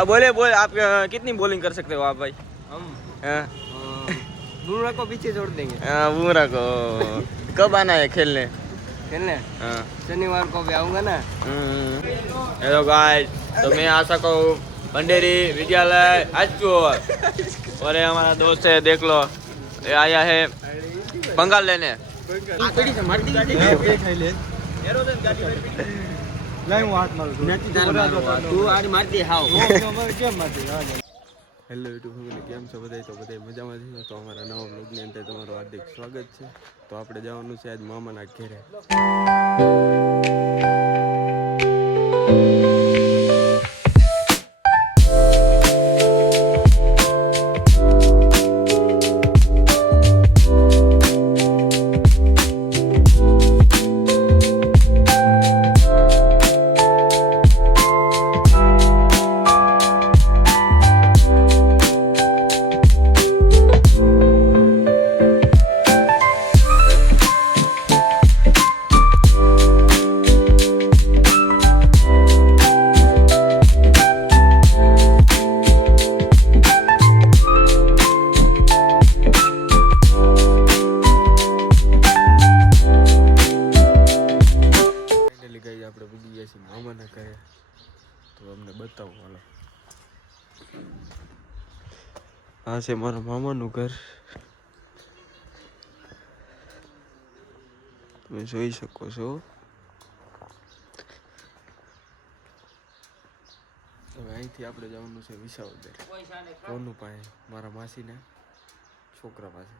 अब बोले बोल आप कितनी बॉलिंग कर सकते हो आप भाई? हम हाँ बुमराह को पीछे छोड़ देंगे। बुमराह को कब आना है खेलने? हाँ शनिवार को भी आऊंगा ना। हेलो गाइस, तो मैं आ सको भंडेरी विद्यालय और ये हमारा दोस्त है, देख लो ये आया है बंगाल लेने। હેલો યુટ્યુબ ફેમિલી, કેમ છો બધા? તો બધા મજામાં છે. તો અમારા નવા બ્લોગની અંદર તમારું હાર્દિક સ્વાગત છે. તો આપણે જવાનું છે આજ મામાના ઘેરે. આપણે પૂગી ગયા છીએ મામાના ઘરે, તો અમને બતાવું. હાલો, આ છે મારા મામાનું ઘર, તમે જોઈ શકો છો. હવે અહીંથી આપણે જવાનું છે વિસાવદર, કોનું પાસે, મારા માસીના છોકરા પાસે.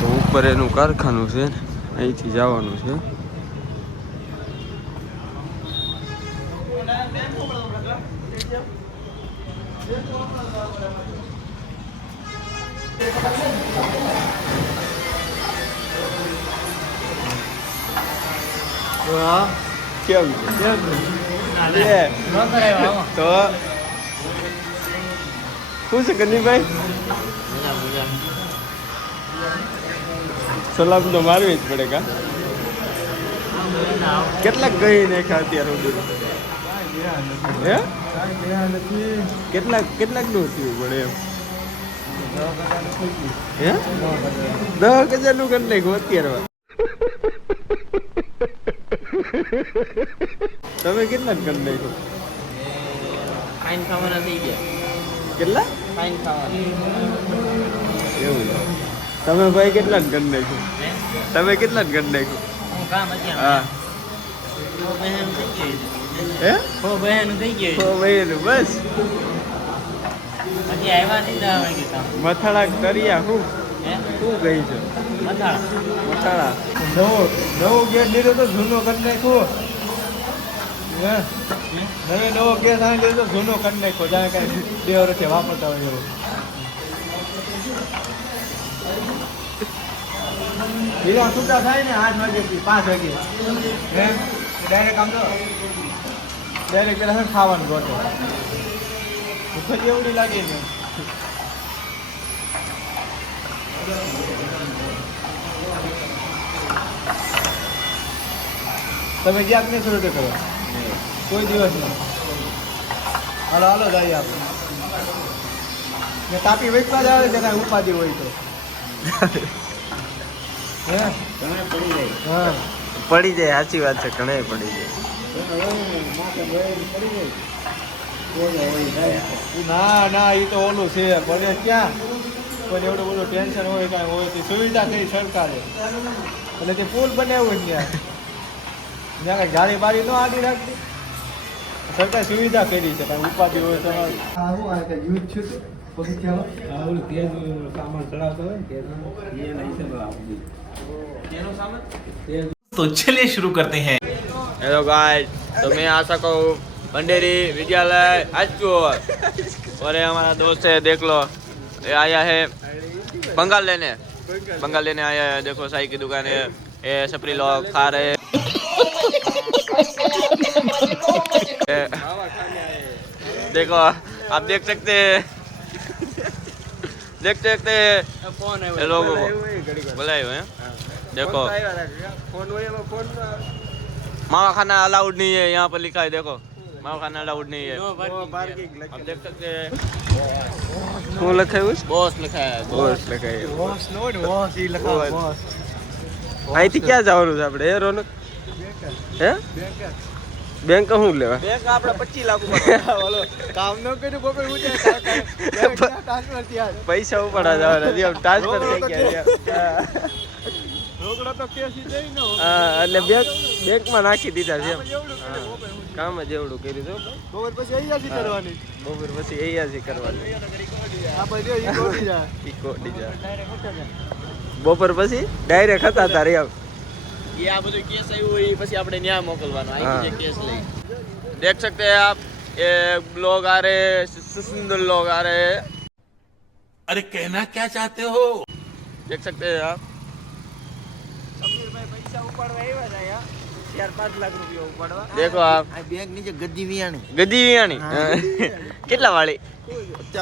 તો ઉપર એનું કારખાનું છે, અહીંથી જવાનું છે. કેવું તો શું છે કનીભાઈ? સલામ તો મારવી જ પડે કા? કેટલાક ગઈ નાખ્યા અત્યાર સુધી? હે કેટલાક નું થયું પડે એમ? હે 10,000 નું કરી નાખ્યું અત્યારે. તમે કેટલા કરી નાખ્યું? ફાઈન ખાવાના થઈ ગયા. કેટલા ફાઈન ખાવાના એવું? તમે ભાઈ કેટલા કરી નાખ્યું? તમે કેટલા કરી નાખ્યું? હા હે બહેન થઈ ગયું. બસ હજી આવ્યા નહીં. મથાળા કર્યા. શું ગઈ છે મથાળા? નવો ગેટ લીધો તો જૂનો કરી નાખ્યો. નવો ગેસ આવી લીધો, જૂનો કરી નાખ્યો. જાણે કાંઈ 2 વર્ષથી વાપરતા હોય એવો. બીજા છૂટા થાય ને 8 વાગ્યાથી 5 વાગે ડાયરેક્ટ આમ તો ડાયરેક્ટ પેલા ખાવાનું ગોઠે. ભૂખ એવડી લાગે ને. તમે ગયા નહીં શરૂ કરો કોઈ દિવસ નહીં? હાલો હાલો જઈએ આપણે. ને તાપી વેચવા જ આવે છે કાંઈ ઉપાધિ હોય તો. પડી જાય, સાચી વાત છે, ઘણા પડી જાય. ના એ તો ઓલું છે, પડે ક્યાં? પણ એવડું બધું ટેન્શન હોય કાંઈ હોય તો સુવિધા કરી સરકારે, એટલે તે પુલ બનાવ્યો ત્યાં કાંઈ ગાડી બારી ન આડી રાખતી. સરકાર સુવિધા કરી છે, કાંઈ ઉપાધિ હોય તો. યુથ છે સામાન ચડાવતો હોય तो चलिए शुरू करते हैं। हेलो गाइस, तो मैं आशा को भंडेरी विद्यालय हाईस्कूल और ये हमारा दोस्त है, देख लो, ये आया है बंगाल लेने आया है। देखो साई की दुकान है, ये सपरी लोग खा रहे हैं। देखो आप देख सकते हैं फोन है ये लोगों को बुलाए हुए हैं। देखो मावा खाना अलाउड नहीं है, यहाँ पर लिखा है। देखो मावा खाना अलाउड नहीं है। आप देख सकते हैं શું લખાયું છે? बॉस लिखा है બોસ લખાયું. અહીંથી ક્યાં જવાનું છે આપણે? હે રોનક? હે બેંક શું લેવા? બેંક આપણે 25 લાખ ઉપર ઓલો કામ ન કર્યું બપોર ઉઠે ટ્રાન્સફર થયા, પૈસા ઉપાડા જવાના છે, ટ્રાન્સફર થઈ ગયા. રોકડા તો કેસ દઈ ન હા, એટલે બેંકમાં નાખી દીધા છે. કામ જ એવડું કર્યું છે. બપોર પછી અહીંયાથી કરવાની. બપોર પછી ડાયરેક્ટ હતા તારે એમ. ये આ બધું કેસ આવ્યું હોય પછી આપણે ન્યાય મોકલવાનો हाँ। આ જે કેસ લઈ देख सकते हैं आप, ये लोग आ रहे हैं, सुंदर लोग आ रहे हैं। अरे कहना क्या चाहते हो? देख सकते हैं आप. 4-5 લાખ રૂપિયા ઉપાડવા देखो आप, આ બેંક નીચે ગદ્દી વિયાણી ગદી વિયાણી કેટલા વાળી? 50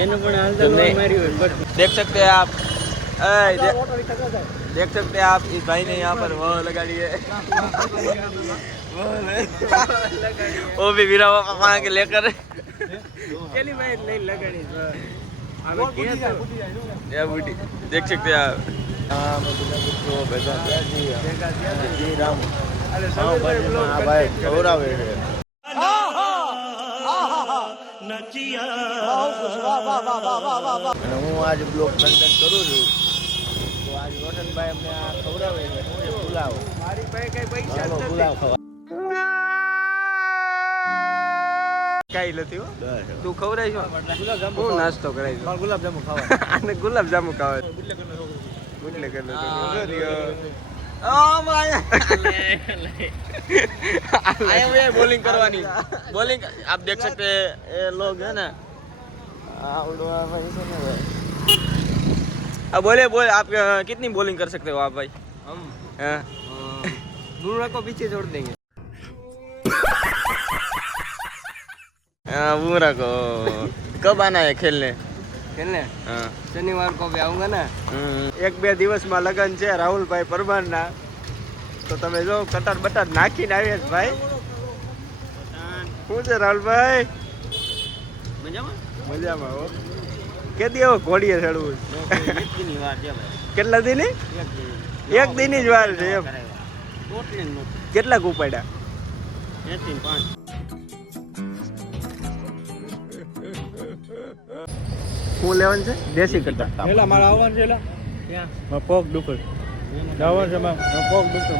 એનું પણ હાલ તો લોન માર્યું હોય देख सकते हैं आप, देख सकते हैं आप, इस भाई ने यहाँ पर वो लगा दी है, वो भी वीरा वहाँ के लेकर કેલી ભાઈ લઈ લગાડી હવે કે या बूटी. देख सकते हैं आप. હું આજ બ્લોગ કન્ટેન્ટ કરું છું, તો આજ રોશનભાઈ અમને આ ખવડાવે છે. હું એ પુલાવ, મારી પાસે કઈ પૈસા ચાલો પુલાવ ખાવા. કઈ નથી હો, તું ખવડાય છો? હું નાસ્તો કરાવી છું. ગુલાબજાંબુ ખાવા અને ગુલાબજાંબુ ખાવા ગુટલે કરે बोलिंग करवानी. बोलिंग आप देख सकते हैं, ये लोग है ना. अब बोले आप कितनी बॉलिंग कर सकते हो आप भाई? हम हाँ? बुरा को पीछे छोड़ देंगे बुरा को कब आना है खेलने? हाँ. शनिवार को भी आऊंगा ना 1-2 દિવસમાં લગન છે રાહુલભાઈ પરમારના, તો તમે જો કટાર બટાર નાખીને આવીએ છે ભાઈ. શું છે રાહુલભાઈ? મજામાં હો. કેદી આવો ઘોડીએ ચડવું? કેટલા દિન? એક દિનની જ વાર છે એમ. કેટલાક ઉપાડ્યા? 5 શું લેવાનું છે? દેશી કરતા પેલા મારે આવવાનું છે એલા મારે પગ દુખે જવાનું છે મારે પગ દુખે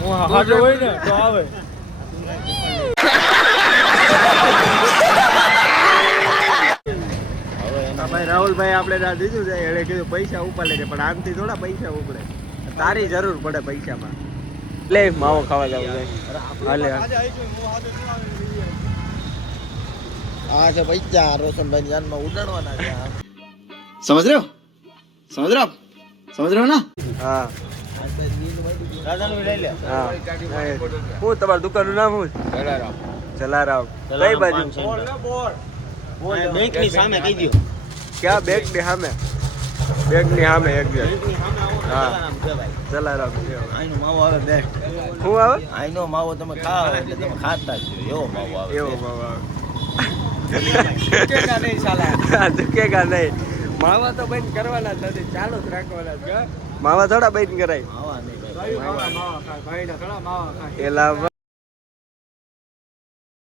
હું હાજર હોય ને તો આવે. ભાઈ રાહુલભાઈ આપણે ત્યાં દીધું છે, એણે કીધું પૈસા ઉપાડે છે, પણ આમથી થોડા પૈસા ઉપડે. તારી જરૂર પડે પૈસામાં. લે માવો ખાવા જાવ હાલે. આ છે પૈસા રોશનભાઈ જાનમાં ઉડાડવાના છે સમજ રહ્યો ના? હા રાજાનું લઈ લે હા. હું તમારું દુકાનનું નામ શું છે? જલારામ. કઈ બાજુ? બેંકની સામે કહી દો ક્યાં? બેંકની સામે. બેંકની સામે એક હા જલારામ. આઈનો માવો આવે બેસ્ટ શું આવે? આઈનો માવો તમે ખાઓ એટલે તમે ખાતા જ છો એવો માવો આવે એવો માવો આવે. ચૂકેગા નહીં સાલા. ચૂકેગા નહીં. માવા તો બંધ કરવાના જ નથી, ચાલુ જ રાખવાના છે. માવા થોડા બંધ કરાય. માવા નહીં માવા ખાય ભાઈના ઘણા માવા ખાય. એલા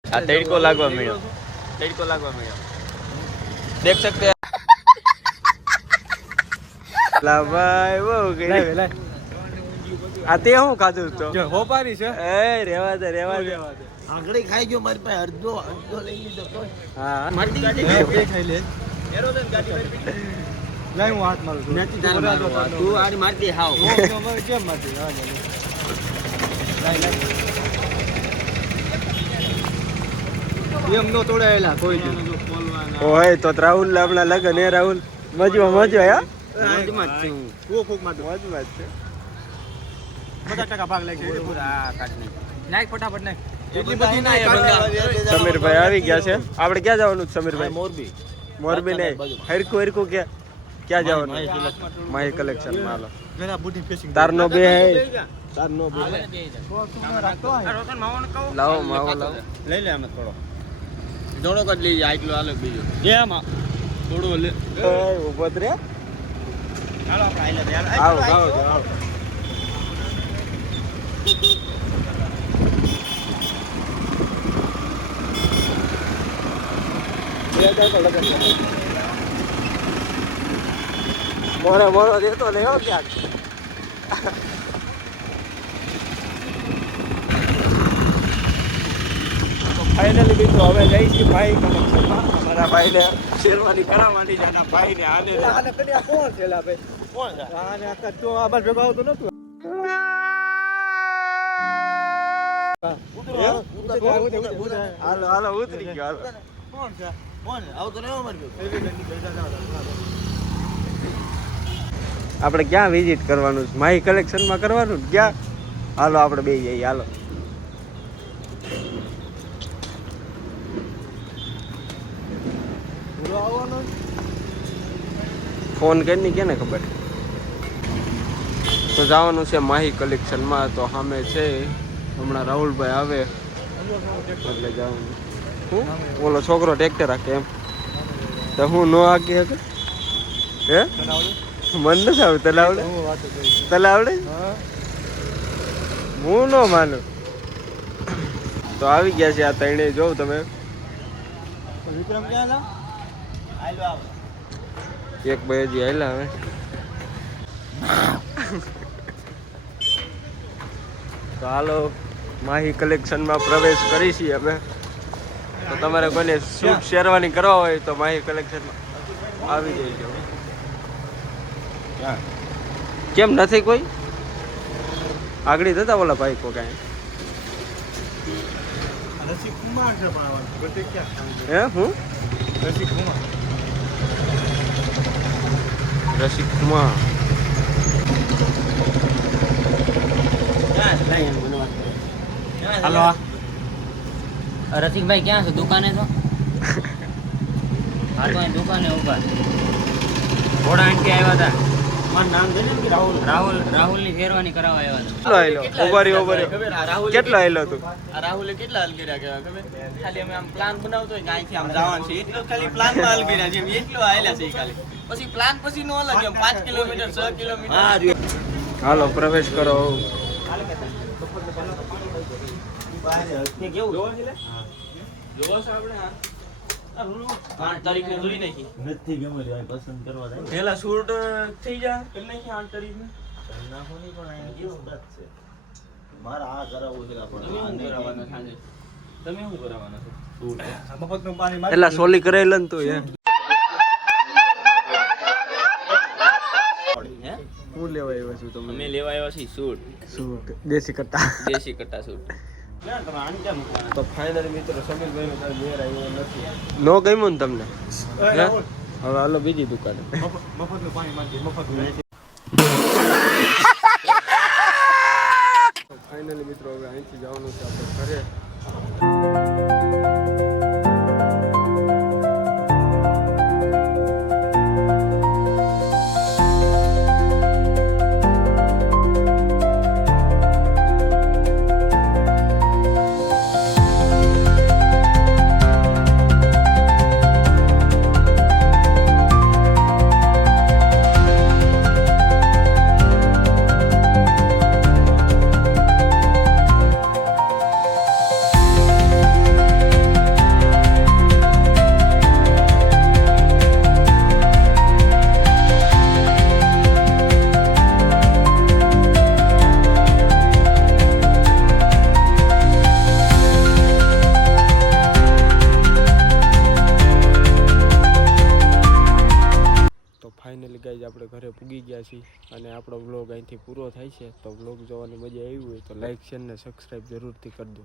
આ તડકો લાગવા મળ્યો. देख सकते हैं. લા ભાઈ બહુ ગઈ. આ તે હું ખાધું તો જો હોપારી છે એ રેવા દે આંગળી ખાઈ ગયો મારી પાસે અડધો લઈ લીધો તો હા મારી ગાડી એ ખાઈ લે લઈ હું હાથ મારું છું નથી તાર મારવા. તું આરી મારતી હાવ મારે કેમ મારતી હા એમ નો તોડાયેલા કોઈ દી ઓય તો રાહુલ હમણાં લગન હે રાહુલ મજવા હે મોજમાં જ છું. ફૂક માં મજમાં છે 50% ભાગ લાગશે હા કાઢ નહીં નાખ ફટાફટ નાખ એટલી બધી ના એ બંગા. સમીરભાઈ આવી ગયા છે આપણે ક્યાં જવાનું છે સમીરભાઈ મોરબી મોરબી ને હરકું ક્યાં જવાનું માહી કલેક્શન માં હાલો ઘણા બુટી ફેસિંગ તારનો બે હે લાવો માવો લાવો લઈ લે અમે થોડોક જ લઈ જાય એટલો આલો બીજો એમાં થોડો લે ઓય ઉભો રે ચાલો આપણે આવો આવો મોરો દેતો લે હો ક્યાંક ફાઇનલી મિત્રો હવે જઈ છીએ ભાઈ કલેક્શનમાં અમારા ભાઈને શેરવાની કરાવવાની છે અને ભાઈને આને આને કન્યા કોણ છે લા ભાઈ કોણ છે આને આખા તો આ બાર ભેગો આવતો નતો હાલો હાલો ઉતરી ગયો હાલો કોણ છે આવતો નહીં અમારે આપણે ક્યાં વિઝિટ કરવાનું છે માહી કલેક્શનમાં કરવાનું ને ક્યાં હાલો આપણે બે જઈએ હાલો ફોન કરીને કેને ખબર તો જવાનું છે માહી કલેક્શનમાં તો સામે છે હમણાં રાહુલભાઈ આવે એટલે જવાનું હું ઓલો છોકરો ટ્રેક્ટર રાખે એમ તો હું નો આકી શકે હે મન નથી આવડે તને આવડે તને આવડે હું ન માનું તો આવી ગયા છે આ ત્રણે જોઉં તમે વિક્રમ ક્યાં હતા આલો આવ એક બે હજી આયલા હવે તો હાલો માહી કલેક્શનમાં પ્રવેશ કરી છીએ અમે તો તમારે કોઈને સૂટ શેરવાની કરવા હોય તો માહી કલેક્શનમાં આવી જઈજો કેમ નથી કોઈ આગળ જતા ઓલા ભાઈ કો કાંઈ રસિક કુમાર છે પણ બધે ક્યાં હે હું રસિક કુમાર રસિક કુમાર હાલો રસિકભાઈ ક્યાં છો દુકાને છો હા તો અહીં દુકાને ઉભા ઘોડા આંટી આવ્યા હતા મારું નામ છે ને કે રાહુલ રાહુલની ફેરવાની કરાવવા આવ્યા હતા કેટલો આયલો ઉભારી કેટલો આયલો તું આ રાહુલે કેટલા હલ કર્યા કેવા ખબર ખાલી અમે આમ પ્લાન બનાવતો હોય કે અહીંથી આમ જવાનું છે એટલો ખાલી પ્લાન માં હલ કર્યા છે એટલો આયેલા છે ખાલી પછી પ્લાન પછી નો અલગ એમ 5 કિલોમીટર 6 કિલોમીટર હાલો પ્રવેશ કરો કેવું જોવો છે આપણે હા 8 તારીખને જોઈ નાખી નથી ગમે પસંદ કરવા જાય પેલા શૂટ થઈ જા કરી નાખી 8 તારીખને નાખોની પણ અહીંયા કેવું વાત છે મારે આ કરાવવું છે તમે શું કરાવવાના સાંજે તમે શું કરાવવાના છો મફતનું પાણી મારી એટલા સોલી કરેલા ને તું હે હે હું લેવા આવ્યો છું અમે તમે લેવા આવ્યા છીએ શૂટ સૂટ દેશી કટ્ટા દેશી કટ્ટા શૂટ તમે આને કેમ મૂકવાના? તો ફાઇનલ મિત્રો સમીરભાઈનો કાંઈ મેળ આવ્યો નથી નો ગમ્યું ને તમને હે? હવે હાલો બીજી દુકાને મફતનું પાણી મારી મફતનું ફાઇનલી મિત્રો હવે અહીંથી જવાનું છે આપણે ઘરે ગાઈઝ આપણે ઘરે પૂગી ગયા છીએ અને આપણો વ્લોગ અહીંથી પૂરો થાય છે. તો વ્લોગ જોવાની મજા આવી હોય તો લાઈક શેર ને સબસ્ક્રાઈબ જરૂરથી કરી દો.